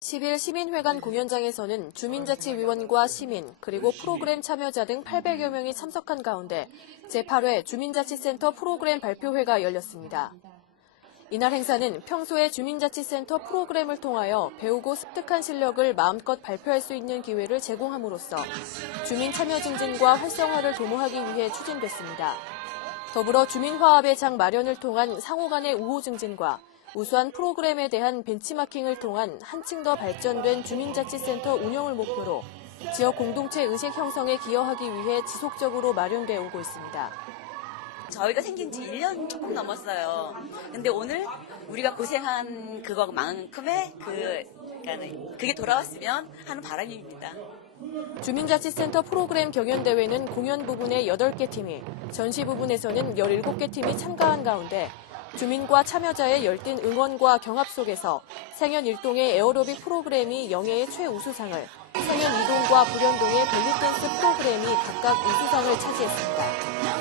10일 시민회관 공연장에서는 주민자치위원과 시민, 그리고 프로그램 참여자 등 800여 명이 참석한 가운데 제8회 주민자치센터 프로그램 발표회가 열렸습니다. 이날 행사는 평소에 주민자치센터 프로그램을 통하여 배우고 습득한 실력을 마음껏 발표할 수 있는 기회를 제공함으로써 주민 참여 증진과 활성화를 도모하기 위해 추진됐습니다. 더불어 주민화합의 장 마련을 통한 상호 간의 우호 증진과 우수한 프로그램에 대한 벤치마킹을 통한 한층 더 발전된 주민자치센터 운영을 목표로 지역 공동체 의식 형성에 기여하기 위해 지속적으로 마련돼 오고 있습니다. 저희가 생긴 지 1년 조금 넘었어요. 근데 오늘 우리가 고생한 그거만큼의 그, 그러니까 그게 돌아왔으면 하는 바람입니다. 주민자치센터 프로그램 경연대회는 공연 부분에 8개 팀이, 전시 부분에서는 17개 팀이 참가한 가운데 주민과 참여자의 열띤 응원과 경합 속에서 생연 일동의 에어로빅 프로그램이 영예의 최우수상을, 생연 이동과 불현동의 벨리댄스 프로그램이 각각 우수상을 차지했습니다.